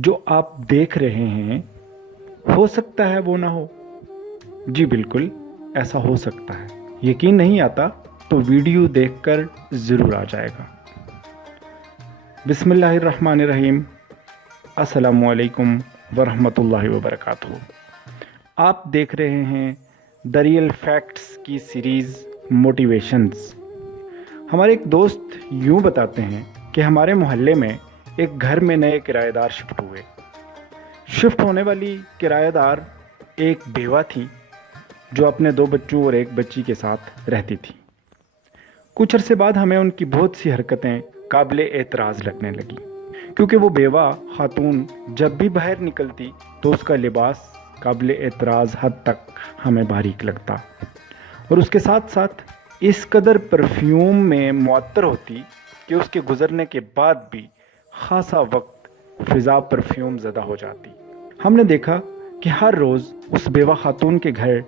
जो आप देख रहे हैं हो सकता है वो ना हो। जी बिल्कुल, ऐसा हो सकता है। यकीन नहीं आता तो वीडियो देखकर ज़रूर आ जाएगा। बिस्मिल्लाहिर्रहमानिर्रहीम। अस्सलामुअलैकुम वरहमतुल्लाहि वबरकातुहू। आप देख रहे हैं द रियल फैक्ट्स की सीरीज़ मोटिवेशंस। हमारे एक दोस्त यूँ बताते हैं कि हमारे मोहल्ले में एक घर में नए किराएदार शिफ्ट हुए। शिफ्ट होने वाली किराएदार एक बेवा थी जो अपने 2 बच्चों और 1 बच्ची के साथ रहती थी। कुछ अरसे बाद हमें उनकी बहुत सी हरकतें काबिल एतराज़ लगने लगी, क्योंकि वो बेवा खातून जब भी बाहर निकलती तो उसका लिबास काबिल एतराज़ हद तक हमें बारीक लगता, और उसके साथ साथ इस कदर परफ्यूम में मुअत्तर होती कि उसके गुज़रने के बाद भी खासा वक्त फ़िज़ा परफ्यूम ज़दा हो जाती। हमने देखा कि हर रोज़ उस बेवा खातून के घर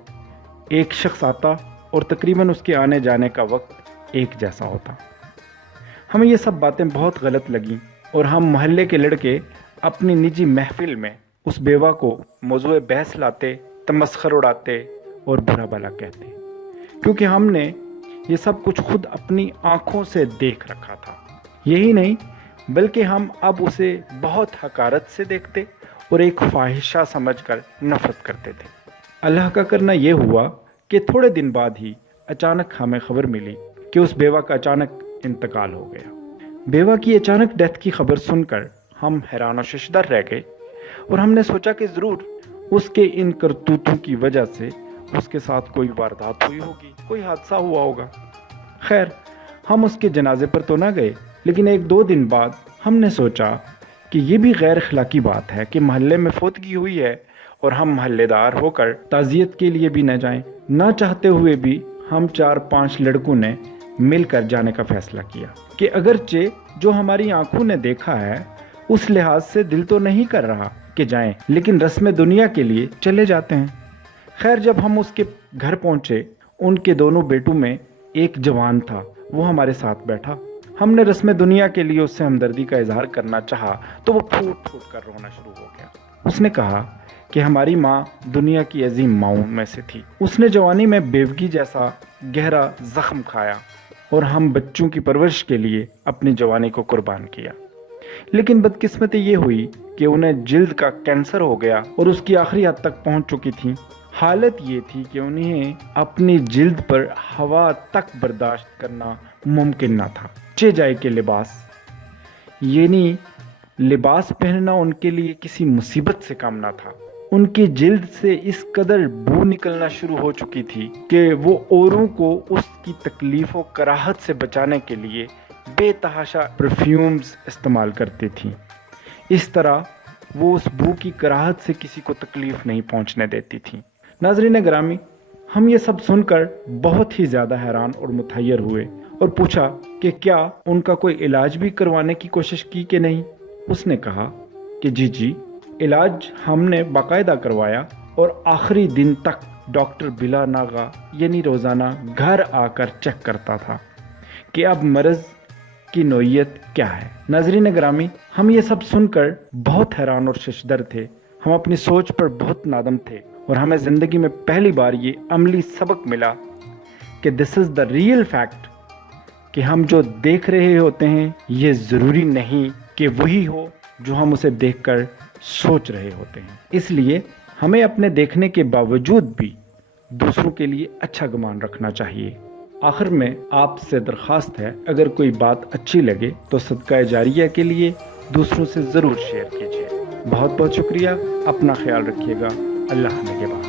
एक शख्स आता और तकरीबन उसके आने जाने का वक्त एक जैसा होता। हमें ये सब बातें बहुत गलत लगीं और हम मोहल्ले के लड़के अपनी निजी महफिल में उस बेवा को मौज़ूए बहस लाते, तमस्खर उड़ाते और बुरा भला कहते, क्योंकि हमने ये सब कुछ खुद अपनी आँखों से देख रखा था। यही नहीं बल्कि हम अब उसे बहुत हकारत से देखते और एक ख्वाहिशा समझकर नफरत करते थे। अल्लाह का करना ये हुआ कि थोड़े दिन बाद ही अचानक हमें खबर मिली कि उस बेवा का अचानक इंतकाल हो गया। बेवा की अचानक डेथ की खबर सुनकर हम हैरान और शर्मसार रह गए और हमने सोचा कि ज़रूर उसके इन करतूतों की वजह से उसके साथ कोई वारदात हुई होगी, कोई हादसा हुआ होगा। खैर, हम उसके जनाजे पर तो ना गए, लेकिन 1-2 दिन बाद हमने सोचा कि ये भी गैर अखलाकी बात है कि मोहल्ले में फौतगी हुई है और हम मोहल्लेदार होकर ताज़ियत के लिए भी न जाएं। ना चाहते हुए भी हम 4-5 लड़कों ने मिलकर जाने का फैसला किया कि अगरचे जो हमारी आंखों ने देखा है उस लिहाज से दिल तो नहीं कर रहा कि जाएं, लेकिन रस्म दुनिया के लिए चले जाते हैं। खैर, जब हम उसके घर पहुंचे, उनके दोनों बेटों में एक जवान था, वो हमारे साथ बैठा। हमने रस्म दुनिया के लिए उससे हमदर्दी का इजहार करना चाहा तो वो फूट फूट कर रोना शुरू हो गया। उसने कहा कि हमारी माँ दुनिया की अजीम माँओं में से थी। उसने जवानी में बेवगी जैसा गहरा जख्म खाया और हम बच्चों की परवरिश के लिए अपनी जवानी को कुर्बान किया। लेकिन बदकिस्मती ये हुई कि उन्हें जिल्द का कैंसर हो गया और उसकी आखिरी हद तक पहुंच चुकी थी। हालत ये थी कि उन्हें अपनी जिल्द पर हवा तक बर्दाश्त करना मुमकिन ना था। चे जाए के लिबास, यानी लिबास पहनना उनके लिए किसी मुसीबत से कम ना था। उनकी जिल्द से इस कदर बू निकलना शुरू हो चुकी थी कि वो औरों को उसकी तकलीफ़ और कराहत से बचाने के लिए बेतहाशा परफ्यूम्स इस्तेमाल करती थी। इस तरह वो उस बू की कराहत से किसी को तकलीफ़ नहीं पहुंचने देती थी। नाज़रीन गिरामी, हम ये सब सुनकर बहुत ही ज़्यादा हैरान और मुतहय्यर हुए और पूछा कि क्या उनका कोई इलाज भी करवाने की कोशिश की कि नहीं। उसने कहा कि जी, इलाज हमने बाकायदा करवाया और आखिरी दिन तक डॉक्टर बिला नागा यानी रोज़ाना घर आकर चेक करता था कि अब मर्ज़ की नोयत क्या है। नाज़रीन गिरामी, हम ये सब सुनकर बहुत हैरान और शर्मसार थे। हम अपनी सोच पर बहुत नादम थे और हमें ज़िंदगी में पहली बार ये अमली सबक मिला कि this is the real fact, कि हम जो देख रहे होते हैं ये ज़रूरी नहीं कि वही हो जो हम उसे देखकर सोच रहे होते हैं। इसलिए हमें अपने देखने के बावजूद भी दूसरों के लिए अच्छा गुमान रखना चाहिए। आखिर में आपसे दरख्वास्त है, अगर कोई बात अच्छी लगे तो सदका जारिया के लिए दूसरों से ज़रूर शेयर कीजिए। बहुत बहुत शुक्रिया। अपना ख्याल रखिएगा। अल्लाह ने के बाद।